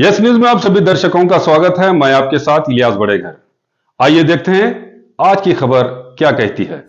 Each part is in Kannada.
यस न्यूज में आप सभी दर्शकों का स्वागत है। मैं आपके साथ इलियास बड़ेघर। आइए देखते हैं आज की खबर क्या कहती है।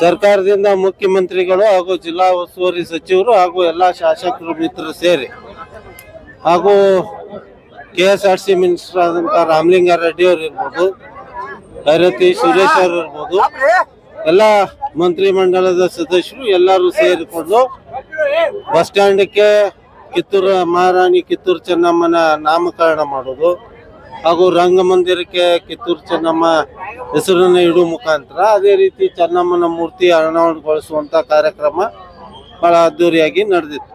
ಸರ್ಕಾರದಿಂದ ಮುಖ್ಯಮಂತ್ರಿಗಳು ಹಾಗೂ ಜಿಲ್ಲಾ ಉಸ್ತುವಾರಿ ಸಚಿವರು ಹಾಗೂ ಎಲ್ಲ ಶಾಸಕರು ಮಿತ್ರರು ಸೇರಿ ಹಾಗೂ KSRTC ಮಿನಿಸ್ಟರ್ ಆದಂತ ರಾಮಲಿಂಗಾರೆಡ್ಡಿ ಅವರು ಇರ್ಬೋದು, ಭೈರತಿ ಸುರೇಶ್ ಅವರು ಇರ್ಬೋದು, ಎಲ್ಲ ಮಂತ್ರಿ ಮಂಡಲದ ಸದಸ್ಯರು ಎಲ್ಲರೂ ಸೇರಿಕೊಂಡು ಬಸ್ ಸ್ಟ್ಯಾಂಡ್ಗೆ ಕಿತ್ತೂರು ಮಹಾರಾಣಿ ಕಿತ್ತೂರು ಚೆನ್ನಮ್ಮನ ನಾಮಕರಣ ಮಾಡೋದು, ಹಾಗೂ ರಂಗಮಂದಿರಕ್ಕೆ ಕಿತ್ತೂರು ಚೆನ್ನಮ್ಮ ಹೆಸರನ್ನು ಇಡುವ ಮುಖಾಂತರ ಅದೇ ರೀತಿ ಚೆನ್ನಮ್ಮನ ಮೂರ್ತಿ ಅನಾವರಣಗೊಳಿಸುವಂಥ ಕಾರ್ಯಕ್ರಮ ಭಾಳ ಅದ್ದೂರಿಯಾಗಿ ನಡೆದಿತ್ತು.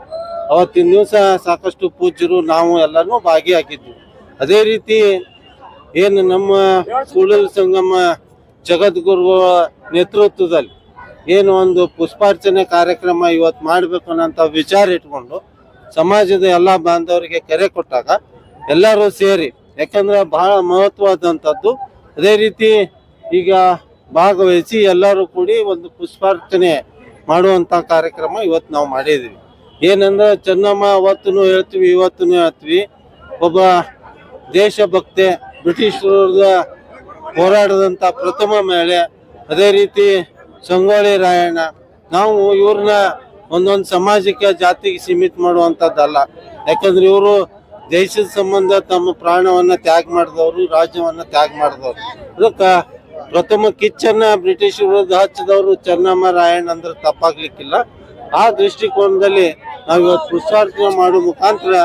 ಅವತ್ತಿನ ದಿವಸ ಸಾಕಷ್ಟು ಪೂಜ್ಯರು ನಾವು ಎಲ್ಲನೂ ಭಾಗಿಯಾಗಿದ್ವಿ. ಅದೇ ರೀತಿ ಏನು ನಮ್ಮ ಕೂಡಲ ಸಂಗಮ ಜಗದ್ಗುರುಗಳ ನೇತೃತ್ವದಲ್ಲಿ ಏನು ಒಂದು ಪುಷ್ಪಾರ್ಚನೆ ಕಾರ್ಯಕ್ರಮ ಇವತ್ತು ಮಾಡಬೇಕು ಅನ್ನೋಂಥ ವಿಚಾರ ಇಟ್ಕೊಂಡು ಸಮಾಜದ ಎಲ್ಲ ಬಾಂಧವರಿಗೆ ಕರೆ ಕೊಟ್ಟಾಗ ಎಲ್ಲರೂ ಸೇರಿ, ಯಾಕಂದ್ರೆ ಬಹಳ ಮಹತ್ವವಾದಂಥದ್ದು, ಅದೇ ರೀತಿ ಈಗ ಭಾಗವಹಿಸಿ ಎಲ್ಲರೂ ಕೂಡಿ ಒಂದು ಪುಷ್ಪಾರ್ಚನೆ ಮಾಡುವಂಥ ಕಾರ್ಯಕ್ರಮ ಇವತ್ತು ನಾವು ಮಾಡಿದ್ದೀವಿ. ಏನಂದ್ರೆ ಚೆನ್ನಮ್ಮ ಅವತ್ತೂ ಹೇಳ್ತೀವಿ ಇವತ್ತೂ ಹೇಳ್ತೀವಿ, ಒಬ್ಬ ದೇಶಭಕ್ತೆ, ಬ್ರಿಟಿಷರ ಹೋರಾಡದಂಥ ಪ್ರಥಮ ಮಹಿಳೆ. ಅದೇ ರೀತಿ ಸಂಗೊಳ್ಳಿ ರಾಯಣ್ಣ. ನಾವು ಇವ್ರನ್ನ ಒಂದೊಂದು ಸಮಾಜಕ್ಕೆ ಜಾತಿಗೆ ಸೀಮಿತ ಮಾಡುವಂಥದ್ದಲ್ಲ, ಯಾಕಂದ್ರೆ ಇವರು ದೇಶದ ಸಂಬಂಧ ತಮ್ಮ ಪ್ರಾಣವನ್ನ ತ್ಯಾಗ ಮಾಡಿದವರು, ರಾಜ್ಯವನ್ನ ತ್ಯಾಗ ಮಾಡಿದವರು. ಅದಕ್ಕೆ ಪ್ರಥಮ ಕಿಚ್ಚನ್ನ ಬ್ರಿಟಿಷ್ ವಿರುದ್ಧ ಹಚ್ಚಿದವರು ಚೆನ್ನಮ್ಮ ರಾಯಣ್ಣ ಅಂದ್ರೆ ತಪ್ಪಾಗ್ಲಿಕ್ಕಿಲ್ಲ. ಆ ದೃಷ್ಟಿಕೋನದಲ್ಲಿ ನಾವು ಇವತ್ತು ಪುಷ್ಪಾರ್ಚನೆ ಮಾಡುವ ಮುಖಾಂತರ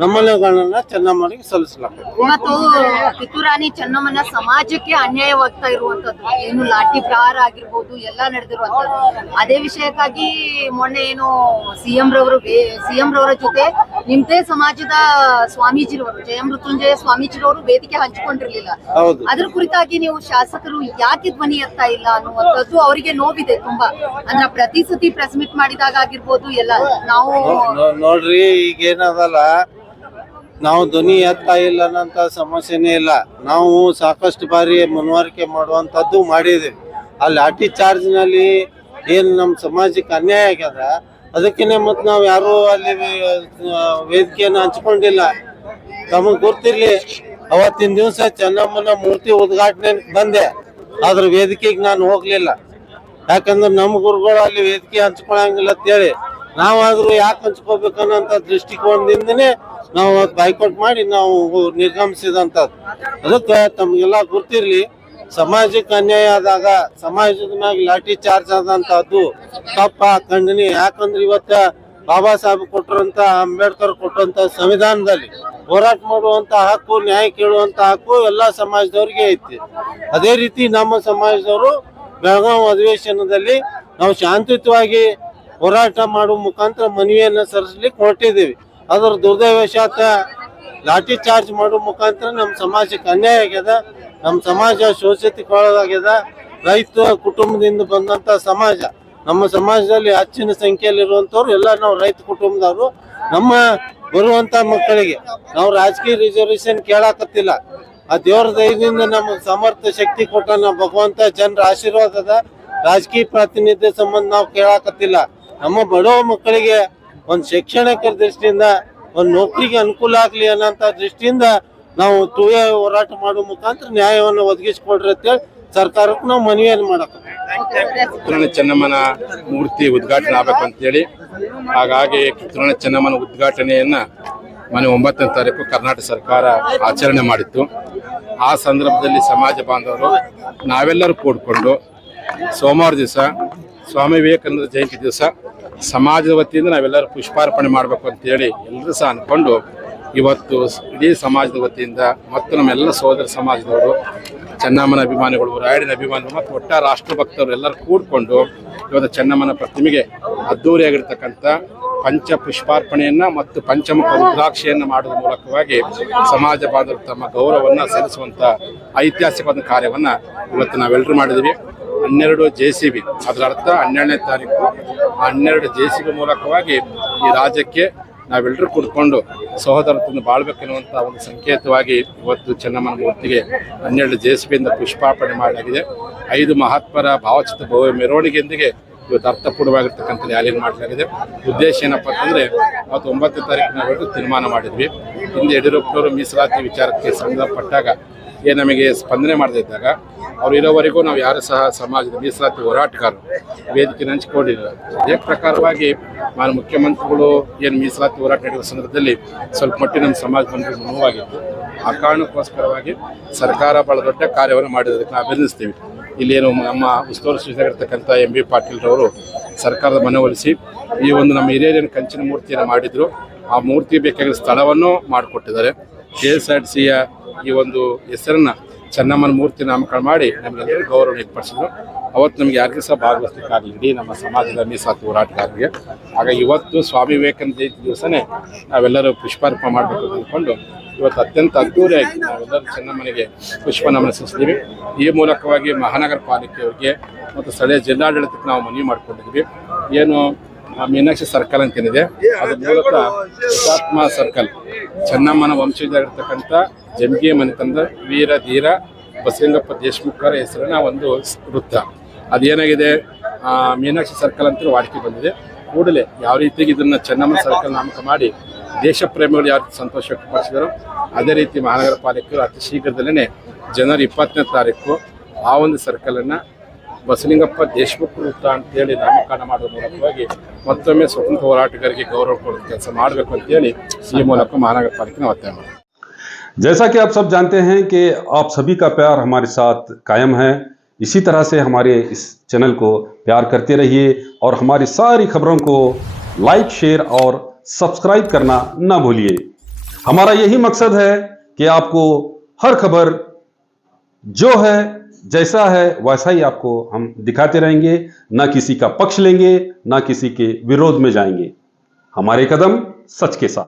ನಮ್ಮನೆಗಳನ್ನ ಚೆನ್ನಮ್ಮನಿಗೆ ಸಲ್ಲಿಸಲಾಗ್ತದೆ. ಇವತ್ತು ಕಿತ್ತೂರಾಣಿ ಚೆನ್ನಮ್ಮನ ಸಮಾಜಕ್ಕೆ ಅನ್ಯಾಯವಾಗ್ತಾ ಇರುವಂತದ್ದು, ಏನು ಲಾಠಿ ಪ್ರಹಾರ ಆಗಿರ್ಬೋದು ಎಲ್ಲ ನಡೆದಿರುವಂತದ್ದು. ಅದೇ ವಿಷಯಕ್ಕಾಗಿ ಮೊನ್ನೆ ಏನು ಸಿಎಂ ರವರ ಜೊತೆ ನಿಮ್ದೇ ಸಮಾಜದ ಸ್ವಾಮೀಜಿರವರು, ಜಯಮೃತ್ಯುಂಜಯ ಸ್ವಾಮೀಜಿರವರು ವೇದಿಕೆ ಹಂಚಿಕೊಂಡಿರ್ಲಿಲ್ಲ. ಅದ್ರ ಕುರಿತಾಗಿ ನೀವು ಶಾಸಕರು ಯಾಕೆ ಧ್ವನಿ ಎತ್ತಾ ಇಲ್ಲ ಅನ್ನುವಂಥದ್ದು ಅವರಿಗೆ ನೋವಿದೆ ತುಂಬಾ. ಅಂದ್ರೆ ಪ್ರತಿ ಸತಿ ಪ್ರೆಸ್ ಮೀಟ್ ಮಾಡಿದಾಗ ಆಗಿರ್ಬೋದು ಎಲ್ಲ ನಾವು ನೋಡ್ರಿ, ಈಗ ಏನದಲ್ಲ, ನಾವು ಧ್ವನಿ ಎತ್ತಾ ಇಲ್ಲ ಅನ್ನೋಂಥ ಸಮಸ್ಯೆನೇ ಇಲ್ಲ. ನಾವು ಸಾಕಷ್ಟು ಬಾರಿ ಮನವರಿಕೆ ಮಾಡುವಂಥದ್ದು ಮಾಡಿದ್ದೀವಿ. ಆ ಲಾಠಿ ಚಾರ್ಜ್ನಲ್ಲಿ ಏನು ನಮ್ಮ ಸಮಾಜಕ್ಕೆ ಅನ್ಯಾಯ ಆಗ್ಯದ, ಅದಕ್ಕೇನೆ ಮತ್ತು ನಾವು ಯಾರೂ ಅಲ್ಲಿ ವೇದಿಕೆಯನ್ನು ಹಂಚ್ಕೊಂಡಿಲ್ಲ. ತಮಗೆ ಗೊತ್ತಿರಲಿ, ಅವತ್ತಿನ ದಿವಸ ಚೆನ್ನಮ್ಮನ ಮೂರ್ತಿ ಉದ್ಘಾಟನೆ ಬಂದೆ, ಅದ್ರ ವೇದಿಕೆಗೆ ನಾನು ಹೋಗ್ಲಿಲ್ಲ. ಯಾಕಂದ್ರೆ ನಮ್ಮ ಗುರುಗಳು ಅಲ್ಲಿ ವೇದಿಕೆ ಹಂಚ್ಕೊಳಂಗಿಲ್ಲ ಅಂತೇಳಿ ನಾವಾದ್ರೂ ಯಾಕೆ ಹಂಚ್ಕೋಬೇಕನ್ನೋಂಥ ದೃಷ್ಟಿಕೋನದಿಂದನೇ ನಾವು ಬೈಕೌಟ್ ಮಾಡಿ ನಾವು ನಿರ್ಗಮಿಸಿದಂಥದ್ದು. ಅದಕ್ಕೆ ತಮಗೆಲ್ಲ ಗೊತ್ತಿರಲಿ, ಸಮಾಜಕ್ಕೆ ಅನ್ಯಾಯ ಆದಾಗ ಸಮಾಜದ ಮ್ಯಾಗ ಲಾಠಿ ಚಾರ್ಜ್ ಆದಂಥದ್ದು ತಪ್ಪ ಖಂಡನೆ. ಯಾಕಂದ್ರೆ ಇವತ್ತ ಬಾಬಾ ಸಾಹೇಬ್ ಕೊಟ್ಟರಂತ, ಅಂಬೇಡ್ಕರ್ ಕೊಟ್ಟಂತ ಸಂವಿಧಾನದಲ್ಲಿ ಹೋರಾಟ ಮಾಡುವಂತ ಹಕ್ಕು, ನ್ಯಾಯ ಕೇಳುವಂತ ಹಕ್ಕು ಎಲ್ಲ ಸಮಾಜದವ್ರಿಗೆ ಐತಿ. ಅದೇ ರೀತಿ ನಮ್ಮ ಸಮಾಜದವರು ಬೆಳಗಾವಿ ಅಧಿವೇಶನದಲ್ಲಿ ನಾವು ಶಾಂತಿಯುತವಾಗಿ ಹೋರಾಟ ಮಾಡುವ ಮುಖಾಂತರ ಮನವಿಯನ್ನು ಸಲ್ಲಿಸಲಿಕ್ಕೆ ಹೊರಟಿದ್ದೀವಿ. ಅದರ ದುರ್ದೈವಶಾತ್ ಲಾಠಿ ಚಾರ್ಜ್ ಮಾಡುವ ಮುಖಾಂತರ ನಮ್ಮ ಸಮಾಜಕ್ಕೆ ಅನ್ಯಾಯ ಆಗ್ಯದ. ನಮ್ಮ ಸಮಾಜ ಶೋಷಿತಗೊಳ್ಳಲಾಗ್ಯದ. ರೈತ ಕುಟುಂಬದಿಂದ ಬಂದಂತ ಸಮಾಜ, ನಮ್ಮ ಸಮಾಜದಲ್ಲಿ ಹೆಚ್ಚಿನ ಸಂಖ್ಯೆಯಲ್ಲಿರುವಂಥವ್ರು ಎಲ್ಲ ನಾವು ರೈತ ಕುಟುಂಬದವರು. ನಮ್ಮ ಬರುವಂತ ಮಕ್ಕಳಿಗೆ ನಾವು ರಾಜಕೀಯ ರಿಸರ್ವೇಶನ್ ಕೇಳಾಕತ್ತಿಲ್ಲ. ಆ ದೇವರ ದಯದಿಂದ ನಮಗೆ ಸಮರ್ಥ ಶಕ್ತಿ ಕೊಟ್ಟ ನಮ್ಮ ಭಗವಂತ, ಜನರ ಆಶೀರ್ವಾದದ ರಾಜಕೀಯ ಪ್ರಾತಿನಿಧ್ಯ ಸಂಬಂಧ ನಾವು ಕೇಳಾಕತ್ತಿಲ್ಲ. ನಮ್ಮ ಬಡವ ಮಕ್ಕಳಿಗೆ ಒಂದು ಶೈಕ್ಷಣಿಕ ದೃಷ್ಟಿಯಿಂದ, ಒಂದು ನೌಕರಿಗೆ ಅನುಕೂಲ ಆಗ್ಲಿ ಅನ್ನೋಂಥ ದೃಷ್ಟಿಯಿಂದ ನಾವು ತುವೆ ಹೋರಾಟ ಮಾಡುವ ಮುಖಾಂತರ ನ್ಯಾಯವನ್ನು ಒದಗಿಸಿಕೊಡ್ರಿ ಅಂತೇಳಿ ಸರ್ಕಾರಕ್ಕೆ ನಾವು ಮನವಿಯನ್ನು ಮಾಡಕ್ಕೆ. ಕಿತ್ತೂರಾಣಿ ಚೆನ್ನಮ್ಮನ ಮೂರ್ತಿ ಉದ್ಘಾಟನೆ ಆಗ್ಬೇಕು ಅಂತೇಳಿ, ಹಾಗಾಗಿ ಕಿತ್ತೂರಾಣಿ ಚೆನ್ನಮ್ಮನ ಉದ್ಘಾಟನೆಯನ್ನ ಮೊನ್ನೆ 9ನೇ ತಾರೀಕು ಕರ್ನಾಟಕ ಸರ್ಕಾರ ಆಚರಣೆ ಮಾಡಿತ್ತು. ಆ ಸಂದರ್ಭದಲ್ಲಿ ಸಮಾಜ ಬಾಂಧವರು ನಾವೆಲ್ಲರೂ ಕೂಡಿಕೊಂಡು ಸೋಮವಾರ ದಿವಸ ಸ್ವಾಮಿ ವಿವೇಕಾನಂದ ಜಯಂತಿ ದಿವಸ ಸಮಾಜದ ವತಿಯಿಂದ ನಾವೆಲ್ಲರೂ ಪುಷ್ಪಾರ್ಪಣೆ ಮಾಡಬೇಕು ಅಂತೇಳಿ ಎಲ್ಲರೂ ಸಹ ಅಂದ್ಕೊಂಡು ಇವತ್ತು ಇಡೀ ಸಮಾಜದ ವತಿಯಿಂದ ಮತ್ತು ನಮ್ಮೆಲ್ಲ ಸೋದರ ಸಮಾಜದವರು, ಚೆನ್ನಮ್ಮನ ಅಭಿಮಾನಿಗಳು, ರಾಯಡಿನ ಅಭಿಮಾನಿಗಳು ಮತ್ತು ಒಟ್ಟಾರೆ ರಾಷ್ಟ್ರಭಕ್ತರು ಎಲ್ಲರೂ ಕೂಡಿಕೊಂಡು ಇವತ್ತು ಚೆನ್ನಮ್ಮನ ಪ್ರತಿಮೆಗೆ ಅದ್ದೂರಿಯಾಗಿರ್ತಕ್ಕಂಥ ಪಂಚ ಪುಷ್ಪಾರ್ಪಣೆಯನ್ನು ಮತ್ತು ಪಂಚಮುಖ ರುದ್ರಾಕ್ಷಿಯನ್ನು ಮಾಡುವ ಮೂಲಕವಾಗಿ ಸಮಾಜ ಬಾಂಧವರು ತಮ್ಮ ಗೌರವವನ್ನು ಸಲ್ಲಿಸುವಂಥ ಐತಿಹಾಸಿಕವಾದ ಕಾರ್ಯವನ್ನು ಇವತ್ತು ನಾವೆಲ್ಲರೂ ಮಾಡಿದ್ದೀವಿ. 12 JCB, ಅದರ ಅರ್ಥ 12ನೇ ತಾರೀಕು 12 JCB ಮೂಲಕವಾಗಿ ಈ ರಾಜ್ಯಕ್ಕೆ ನಾವೆಲ್ಲರೂ ಕೂತ್ಕೊಂಡು ಸಹೋದರತ್ವವನ್ನು ಬಾಳ್ಬೇಕೆನ್ನುವಂಥ ಒಂದು ಸಂಕೇತವಾಗಿ ಇವತ್ತು ಚೆನ್ನಮ್ಮನ ಮೂರ್ತಿಗೆ 12 JCBಯಿಂದ ಪುಷ್ಪಾರ್ಪಣೆ ಮಾಡಲಾಗಿದೆ. 5 ಮಹಾತ್ಮರ ಭಾವಚಿತ್ರ ಭವ್ಯ ಮೆರವಣಿಗೆಯೊಂದಿಗೆ ಇವತ್ತು ಅರ್ಥಪೂರ್ಣವಾಗಿರ್ತಕ್ಕಂಥ ರ್ಯಾಲಿಯನ್ನು ಮಾಡಲಾಗಿದೆ. ಉದ್ದೇಶ ಏನಪ್ಪ ಅಂತಂದರೆ ಅವತ್ತು 9ನೇ ತಾರೀಕು ನಾವೆಲ್ಲರೂ ತೀರ್ಮಾನ ಮಾಡಿದ್ವಿ. ಹಿಂದೆ ಯಡಿಯೂರಪ್ಪನವರು ಮೀಸಲಾತಿ ವಿಚಾರಕ್ಕೆ ಸಂಬಂಧಪಟ್ಟಾಗ ಏನು ನಮಗೆ ಸ್ಪಂದನೆ ಮಾಡದಿದ್ದಾಗ ಅವ್ರು ಇರೋವರೆಗೂ ನಾವು ಯಾರು ಸಹ ಸಮಾಜದ ಮೀಸಲಾತಿ ಹೋರಾಟಗಾರರು ವೇದಿಕೆ ಹಂಚಿಕೊಂಡಿಲ್ಲ. ಅದೇ ಪ್ರಕಾರವಾಗಿ ನಾನು ಮುಖ್ಯಮಂತ್ರಿಗಳು ಏನು ಮೀಸಲಾತಿ ಹೋರಾಟ ನಡೆಯುವ ಸಂದರ್ಭದಲ್ಲಿ ಸ್ವಲ್ಪ ಮಟ್ಟಿನ ನಮ್ಮ ಸಮಾಜ ಬಂಧುಗಳು ನೋವಾಗಿತ್ತು. ಆ ಕಾರಣಕ್ಕೋಸ್ಕರವಾಗಿ ಸರ್ಕಾರ ಭಾಳ ದೊಡ್ಡ ಕಾರ್ಯವನ್ನು ಮಾಡಿರೋದಕ್ಕೆ ನಾವು ಅಭಿನಂದಿಸ್ತೀವಿ. ಇಲ್ಲೇನು ನಮ್ಮ ಉಸ್ತುವಾರಿ ಸಚಿವರಾಗಿರ್ತಕ್ಕಂಥ MB ಪಾಟೀಲ್ರವರು ಸರ್ಕಾರದ ಮನವೊಲಿಸಿ ಈ ಒಂದು ನಮ್ಮ ಹಿರಿಯರೇನು ಕಂಚಿನ ಮೂರ್ತಿಯನ್ನು ಮಾಡಿದ್ರು, ಆ ಮೂರ್ತಿ ಬೇಕಾಗಿರೋ ಸ್ಥಳವನ್ನು ಮಾಡಿಕೊಟ್ಟಿದ್ದಾರೆ. KSRTCಯ ಈ ಒಂದು ಹೆಸರನ್ನ ಚೆನ್ನಮ್ಮನ ಮೂರ್ತಿ ನಾಮಕರಣ ಮಾಡಿ ನಮಗೆಲ್ಲರೂ ಗೌರವ ವ್ಯಕ್ತಪಡಿಸಿದ್ರು. ಅವತ್ತು ನಮ್ಗೆ ಯಾರಿಗೂ ಸಹ ಭಾಗವಹಿಸಲಿಕ್ಕಾಗಲಿ ಇಡೀ ನಮ್ಮ ಸಮಾಜದ ಮೀಸಲಾತಿ ಹೋರಾಟಗಾರರಿಗೆ. ಆಗ ಇವತ್ತು ಸ್ವಾಮಿ ವಿವೇಕಾನಂದ ಜಯಂತಿ ದಿವಸನೇ ನಾವೆಲ್ಲರೂ ಪುಷ್ಪಾರ್ಪಣೆ ಮಾಡಬೇಕು ಅಂತ ಅಂದ್ಕೊಂಡು ಇವತ್ತು ಅತ್ಯಂತ ಅದ್ದೂರಿಯಾಗಿ ನಾವೆಲ್ಲರೂ ಚೆನ್ನಮ್ಮನಿಗೆ ಪುಷ್ಪ ನಮನ ಸಲ್ಲಿಸಿದ್ದೀವಿ. ಈ ಮೂಲಕವಾಗಿ ಮಹಾನಗರ ಪಾಲಿಕೆಯವರಿಗೆ ಮತ್ತು ಸ್ಥಳೀಯ ಜಿಲ್ಲಾಡಳಿತಕ್ಕೆ ನಾವು ಮನವಿ ಮಾಡಿಕೊಂಡಿದ್ವಿ. ಏನು ಮೀನಾಕ್ಷಿ ಸರ್ಕಲ್ ಅಂತೇನಿದೆ ಅದ್ರ ಮೂಲಕ ಹುತಾತ್ಮ ಸರ್ಕಲ್ ಚೆನ್ನಮ್ಮನ ವಂಶಜರಾಗಿರ್ತಕ್ಕಂಥ ಜಂಗಿ ಮನೆತನದ ವೀರ ಧೀರ ಬಸಲಿಂಗಪ್ಪ ದೇಶಮುಖರ ಹೆಸರಿನ ಒಂದು ವೃತ್ತ ಅದೇನಾಗಿದೆ ಮೀನಾಕ್ಷಿ ಸರ್ಕಲ್ ಅಂತ ವಾಡಿಕೆ ಬಂದಿದೆ. ಕೂಡಲೇ ಯಾವ ರೀತಿಯಾಗಿ ಇದನ್ನು ಚೆನ್ನಮ್ಮನ ಸರ್ಕಲ್ ನಾಮಕ ಮಾಡಿ ದೇಶ ಪ್ರೇಮಿಗಳು ಯಾವ ರೀತಿ ಸಂತೋಷ ವ್ಯಕ್ತಪಡಿಸಿದರು ಅದೇ ರೀತಿ ಮಹಾನಗರ ಪಾಲಿಕೆಯು ಅತಿ ಶೀಘ್ರದಲ್ಲೇ ಜನವರಿ 20ನೇ ತಾರೀಕು ಆ ಒಂದು ಸರ್ಕಲನ್ನು ಬಸಲಿಂಗಪ್ಪ ದೇಶಮುಖ ವೃತ್ತ ಅಂತೇಳಿ ನಾಮಕರಣ ಮಾಡುವ ಮೂಲಕವಾಗಿ ಮತ್ತೊಮ್ಮೆ ಸ್ವತಂತ್ರ ಹೋರಾಟಗಾರರಿಗೆ ಗೌರವ ಕೊಡೋ ಕೆಲಸ ಮಾಡಬೇಕು ಅಂತೇಳಿ ಈ ಮೂಲಕ ಮಹಾನಗರ ಪಾಲಿಕೆ ಒತ್ತಾಯ ಮಾಡಿದೆ. जैसा कि आप सब जानते हैं कि आप सभी का प्यार हमारे साथ कायम है। इसी तरह से हमारे इस चैनल को प्यार करते रहिए और हमारी सारी खबरों को लाइक, शेयर और सब्सक्राइब करना ना भूलिए। हमारा यही मकसद है कि आपको हर खबर जो है जैसा है वैसा ही आपको हम दिखाते रहेंगे, ना किसी का पक्ष लेंगे, ना किसी के विरोध में जाएंगे। हमारे कदम सच के साथ।